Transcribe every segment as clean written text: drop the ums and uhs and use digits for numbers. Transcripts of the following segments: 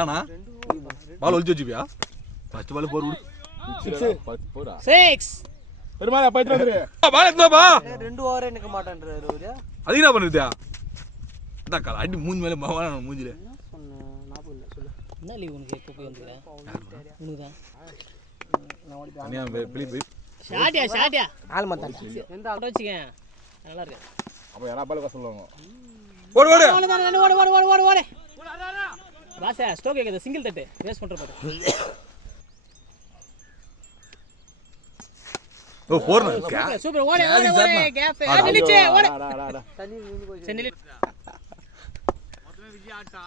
ஏன்னா பால் ஒழிச்சு வச்சுப்பியா? First ball 4 விடு. 6 பெருமாளா பைத்து வந்துரு. பால் எடுத்துப்பா. 2 ஓவர் நிக்க மாட்டேன்றாரு. அது என்ன பண்ணுதியா? அட கால அடி மூஞ்சி மேல மாவான மூஞ்சில. ஞாபகம் இல்ல சொல்லு. என்ன லீவ் உனக்கு எப்போ போய் வந்துற? உனக்குதான். நான் ஓடி அனியா ப்ளீஸ். ஷாட்டியா. ஆள் மாட்டான். எந்த ஆட்டோ வச்சுக்க. நல்லா இருக்கு. அப்ப யாரா பால் வர சொல்லுவாங்க. ஓடு. ஓடு. வாசா ஸ்டோக் கேக்குது சிங்கிள் தட்டு. வேஸ்ட் பண்ற பாரு. ஓ போறன. சூப்பர் ஓடு கேப். நில்லுச்சே ஓடு. தண்ணி நின்னு போய். சென்னில. மொத்தமே விஜய் ஆட்டா.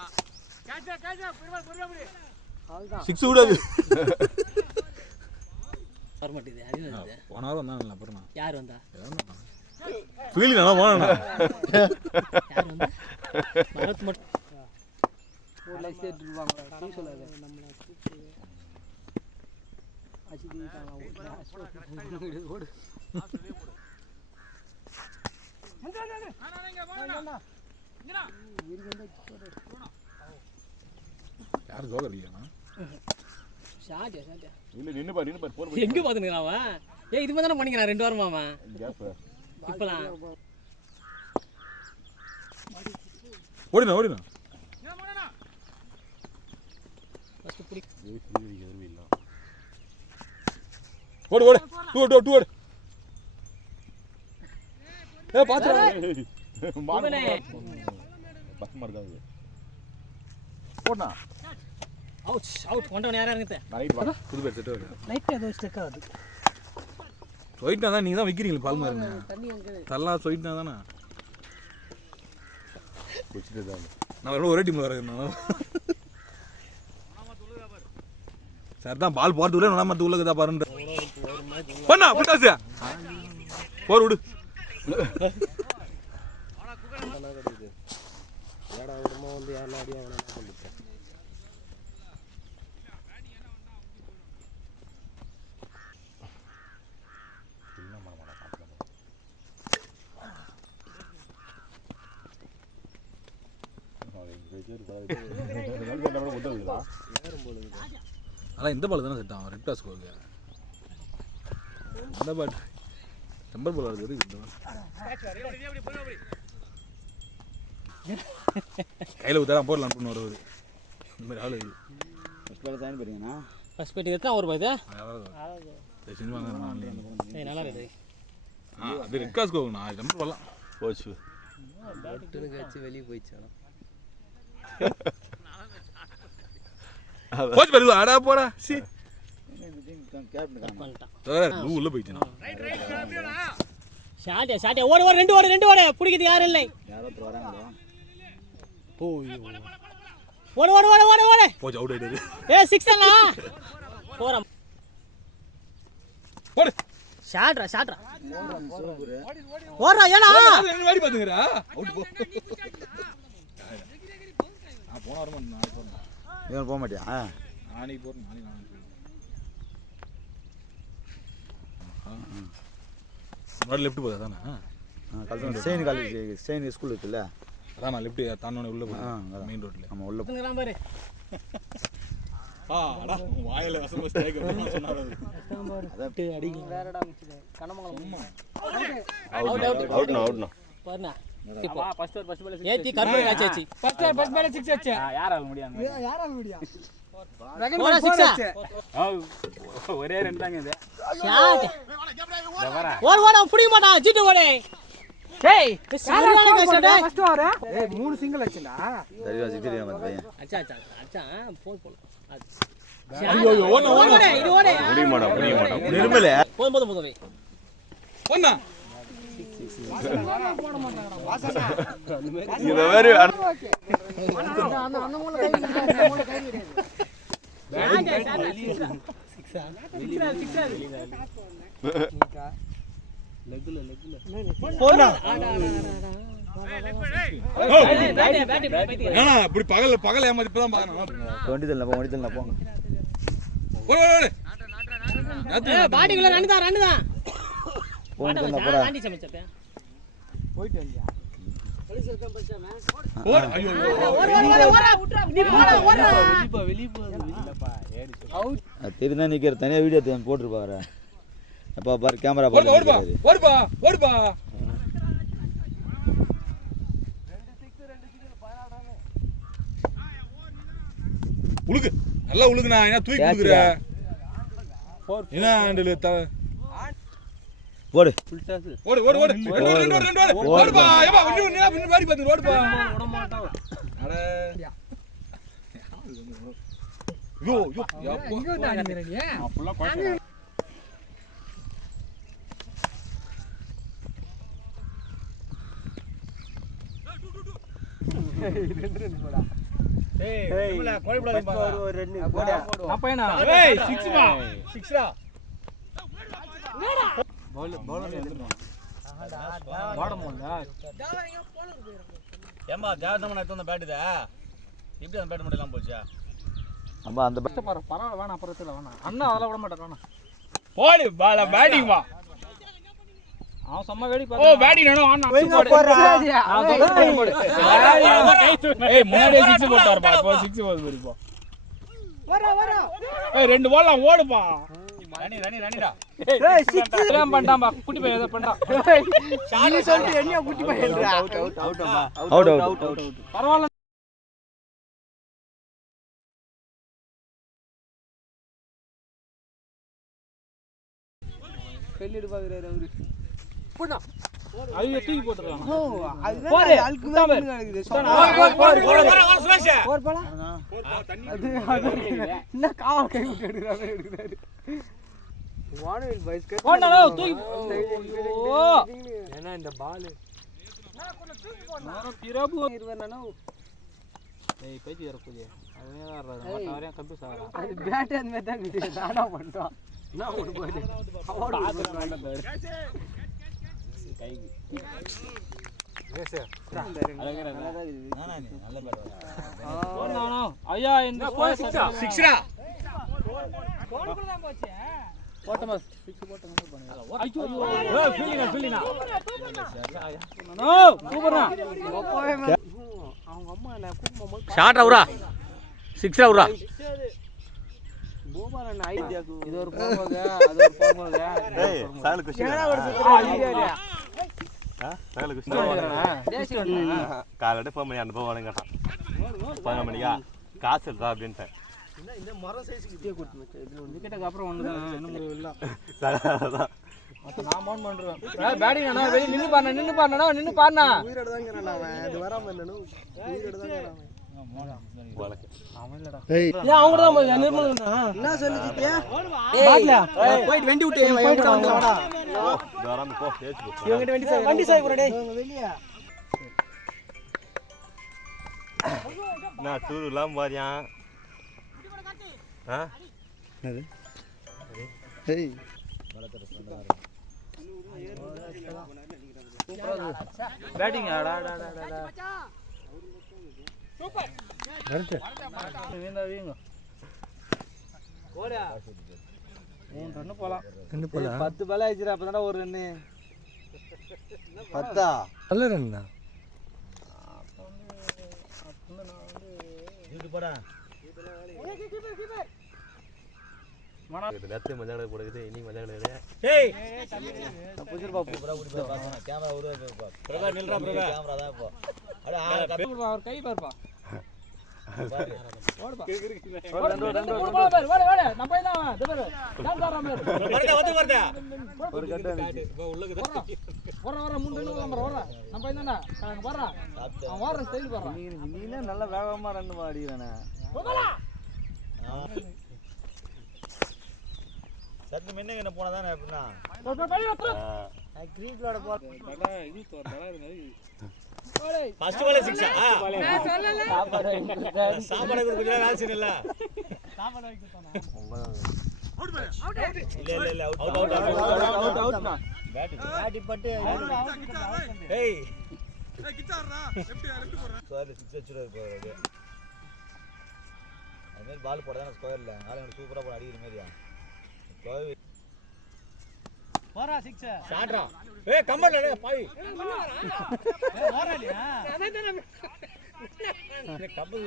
கேட்சா புடி. அவ்வளவுதான். 6 விடாது. வர மாட்டேங்குது. அது என்னது? போனாலும் வந்தானே அப்புறம் நான். யார் வந்தா? ஃபீலிங் நல்லா போனா. யார் வந்தா? மரத் மட்டும் ஒரு லைஃப் எடுத்துவாங்க. நீ சொல்லாத. நம்மள அச்சிதி தான ஓடு. யார் ஜோகர் இல்லையா? ஷாட்டியா. இல்ல நின்னு பாரு போன் எங்க பாத்துனீங்க அவன்? ஏய் இது மாதிரி தான பண்ணிக்கிறான் 2 வாரமா அவன். கேப். இப்பலாம் ஓடினா. ஃபர்ஸ்ட் புடி. ஓடு. டூ. ஏ பாத்துடா. போனே. பக்கமா இருக்காது. போடா. அவுட் கொண்டவன் யாரா இருக்கு? ரைட் வா. புது பேர் செட் ஆகுது. லைட் ஏதோ ஸ்டக் ஆகுது. சொயிட்னா தான் நீங்க தான் விக்கிறீங்க பால் மாதிரி. தண்ணி எங்க? தல்லா சொயிட்னா தானா? குச்சிட்டு தான். நான் ஒரே டீம்ல வரேன் நான். சார் தான் பால் போறதுக்குள்ள நம்ம உள்ளக்கதா பாருங்க. பண்ணா புட்டாஸ். போர் விடு. ஏடா விடுமா வந்து யாரனா அடி அவன என்ன பண்ணிட்ட? அதான் இந்த பால் தானே செட் ஆகும். ரெட் டாஸ் கோல். அந்த பால் நம்பர் பால் வருது. கையில் ஊத்தாரா போடலாம் பண்ணு வருவார். இந்த மாதிரி ஆளு ஃபஸ்ட் பால் தான் போறீங்கண்ணா. ஃபர்ஸ்ட் பேட்டிங் எத்தனை ஓவர் பாது? சினிமா ஏய் நல்லா இருக்கு. அது ரெட் டாஸ் கோல். நான் நம்பர் பால்லாம் போச்சு. பேட்டுக்கு அடிச்சு வெளிய போயிச்சானா. போச்சு பாரு. அடா போடா. சி கேப்டன் பண்ணிட்டான். சார் உள்ள போயிடுச்சு. ஷாட்டியா. ஓடு 2 ஓடு. புடிக்கிறது யாரும் இல்லை. யாரோ வராங்களா? போய் ஓடு. போச்சு அவுட் ஆயிடுது. ஏய் 6 தானா? போறோம். ஓடு. ஷாட்ரா. ஓடுறா ஏனா? என்ன வாடி பாத்துங்கடா. அவுட் போ. நான் போன வரமா நான் போறேன். நீ போக மாட்டியா? நானே போறேன். நான் முன்னாடி லெஃப்ட் போதா தானே? ஸ்டெயின் ஸ்கூல் இருக்குல்ல, அதான் நான் லெஃப்ட் தானே உள்ள போறேன் மெயின் ரோட்ல. ஆமாம் உள்ள போங்கலாம் பாரு. அடா வாயில வசமா ஸ்டேக் பண்ணி சொன்னாரு. அதட்டு அடிங்க வேறடா மிச்சது கனமங்கலம். அவுட் பாருண்ணா வா ஃபர்ஸ்ட் பால் ஏத்தி கர்ம மேட்ச் ஆச்சு. ஃபர்ஸ்ட் பால் 6 ஆச்சு. யாரால முடியாங்க? யாரால முடியா? போடா 6. ஒரே ரெண்டு தாங்க இது. ஷாட். ஓட புடி மாட்டா ஜிட்டு ஓடே. டேய் யாரால கஷ்டடா? First over. ஏய் 3 சிங்கிள் அடிச்சடா. சரியா சித்திரியா வந்து பையன். அச்சா போய். ஐயோ ஓட இது ஓடே. முடிய மாட்டா நிர்மல போதும் வை. போண்ணா போட மாட்டாங்கடா வாசனா. இந்த மாதிரி அந்த மூல கை கிடையாது. லெக்ல போடா. ஏனா இப்படி பகல் ஏமாத்தி இப்பதான் பாக்கணும். வண்டி தள்ளல போங்க. ஓடு பாடிக்குள்ள ரன் தான். போங்க போடா போடா. தாண்டி சமைச்சப்ப. போயிட்டு வந்தியா? ஓடு ஐயோ அது தெரியுதா நிற்கிற தனியாக வீடியோ எடுத்து போட்டுருப்பாரு அப்பா பாரு கேமரா ஓடுப்பா ஓடுப்பா பார்த்து ஓடுப்பா ஓடுப்பா உழுகு நல்லா உழுகுண்ணா என்ன தூக்கி கொடுக்குற என்ன ஹேண்டில் போடு ஓடு ஓடு ஓடு ரெண்டு ஓடுப்பா ஏப்பா ஒண்ணு வாடி பாத்து ஓடுப்பா விட மாட்டான். அட யோ யோ யப்பா ஃபுல்லா குழப்பம் அப்பையனா ஏய் 6 மா 6 ரா ஏம்பா தேவதமன் எடுத்து வந்த பேட்டு இப்படி அந்த பேட்டு மட்டும் எல்லாம் போச்சா அம்மா அந்த பரவாயில்ல வேணாம் அப்புறத்துல வேணாம் அண்ணா அதெல்லாம் விட மாட்டார் வேணாம் போடு பால பேட்டிங் வா அவன் செம்ம வெடி ஓ பேட்டிங் வேணும் ஆனா ஏய் முன்னாடியே 6 போட்டார் பா இப்போ 6 போடு போறிப்பா ஏய் ரெண்டு பால் ஓடுப்பா ரணிடா ஏய் 6 எல்லாம் பண்ணாம்பா குட்டி பையன் ஏதோ பண்றான் நீ சொல்லிட்டு என்ன குட்டி பையன்டா அவுட் பரவாயில்ல சொல்லிட்டு பாக்குறாரு அவரு ஐயோ தூக்கி போட்டுறான் ஓ அதுதான் ஆளுக்கு தான் நடக்குது போர் போலாம் என்ன காவல் கை விட்டு எடுக்கிறாரு வானவில் பைஸ்கட் ஓடா தூக்கி ஓ ஏன்னா இந்த பால் நான் பிரபு இருவனானோ ஏய் பேசி வர போதே அவனே தான் வர்றாரு மத்தவரே கன்ஃபியூஸ் ஆகறான் அது பேட் அந்த மாதிரி தான் இருக்குது நானா பண்றான் நான் ஓடு போடு அவன் கைக்கு ஓடா ஐயா இந்த ஸ்கோர் 6 ரா போட்டமா 6 போட்டங்க ஐயோ ஏய் ஃபீலிங்கா நோ சூப்பர்னா அவங்க அம்மா என்ன கூப்பிடும்போது ஷாட் அவுரா 6 அவுரா கோபாலன் ஐடியாக்கு இது ஒரு போங்க அது ஒரு போங்க ஏய் சாலு குஷி சாலு குஷி காலோட போய் அந்த போவானே கேட்டான் 11 மணிக்கா காசு இருக்கா அப்படின்ட்டு இந்த மரம் சைஸ் கிட்டே கொடுத்து மச்சான் இது வந்து விக்கெட்டுக்கு அப்புறம் ஒண்ணுதான் இன்னும் இல்ல சாலா மத்த நான் மவுண்ட் பண்றேன் ஏய் பேட்டிங் அண்ணா வெளிய நின்னு பாருடா உயிரோட தான் இருக்கறான் அவன் அது வராம இல்லனோ உயிரோட தான் இருக்கறான் அவன் இல்லடா ஏன் அவங்க தான் போய் நிர்மலா என்ன சொல்லுதியா பாட்ல போய் வண்டி விட்டு இவன் கூட வந்து வாடா தாராம போ ஏச்சு இவங்க வண்டி சாய் போடா டேய் வெளிய நான் டூர்லாம் போறியான் ஆ என்னது ஏய் பேட்டிங் அடா சூப்பர் வீங்க ஓடா 3 ரன் போலாம் 10 பால் ஆயிச்சுடா அப்பதான் ஒரு ரன் 10 நல்ல ரன் தான் இது லட்சம் மஜாட போடுது இனி மஜாட டேய் புஜர் பாப்பு கேமரா உருவா பிரகா நில்றா பிரகா கேமரா தான் இப்போ அட அவர் கை பாருப்பா ஓடுப்பா ஓடு நம்ம பையன் தான் தேவரு டான்ஸ் ஆடுறான் பாரு வந்து வரடா ஒரு கட்ட வந்துச்சு இப்போ உள்ளுக்கு வர 3 ரன் நம்பர் ஓடுறா நம்ம பையன் தானே அங்க பாறா அவன் ஓடுற ஸ்டைல் பாறா நீனே நல்ல வேகமா ரன் மாடிறானே சத்து முன்ன என்ன போனா தானே அப்படினா கிரீக்லோட பால் இது தோறடா இருங்க ஃபர்ஸ்ட் பால் 6 நான் சொல்லல சாப்பாடு கொஞ்சம் வேலை செய்யல சாப்பாடு வைக்க போனா இல்ல அவுட் பேட்டி பட்டு ஏய் கிச்சாறா எப்படி லெஃப்ட் போறா ஸ்கொயர்ல 6 அடிச்சுறாரு போறாரு அதே பால் போடா ஸ்கொயர்ல ஆளங்க சூப்பரா போட அடிக்கிற மாதிரியா ஸ்கொயர் ஷாட்ரா ஏய் கம்பல்ல டேய் பாவி இந்த கம்பல்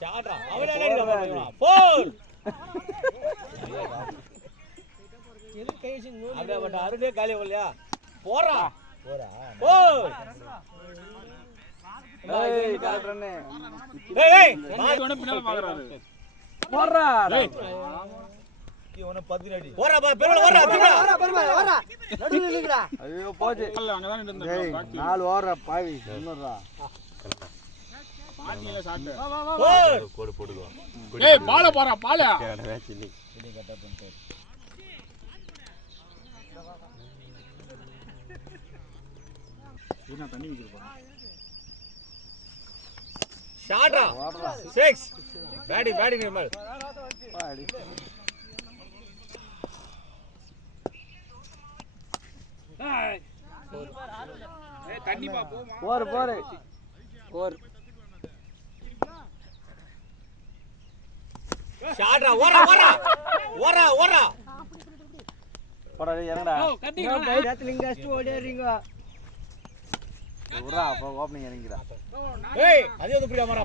ஷாட்ரா அவளே அடிடா போல் எது கைசி அப்படியே பட்ட அருடே காலி வரலையா போறா போல் ஏய் டாக்டர்னே ஏய் இவனை பின்னால பாக்குறாரு போறா இவன 10 அடி போறா பா பெருல வரா வரா நடுவுல நில்லுடா ஐயோ போச்சு அங்க தான் நின்னு ஏய் நாலு ஓவரா பாவி இன்னொருடா பாட்டில சாட்டு போல் கோடு போடுங்க ஏய் பால போறா பால என்ன தண்ணி விக்கிற போறா ஷாட்ரா 6 பேடி நிர்மல் பாடி ஏய் தண்ணி பா போமா போர் போர் ஷாட்ரா ஓரா போடா இறங்கடா கட்டிங்க நேத்து நீங்க அஷ்டு ஓடிறீங்க ஊரா அப்ப ஓப்பனிங் இறங்கிடா ஏய் அதே வந்து புரியா மாறா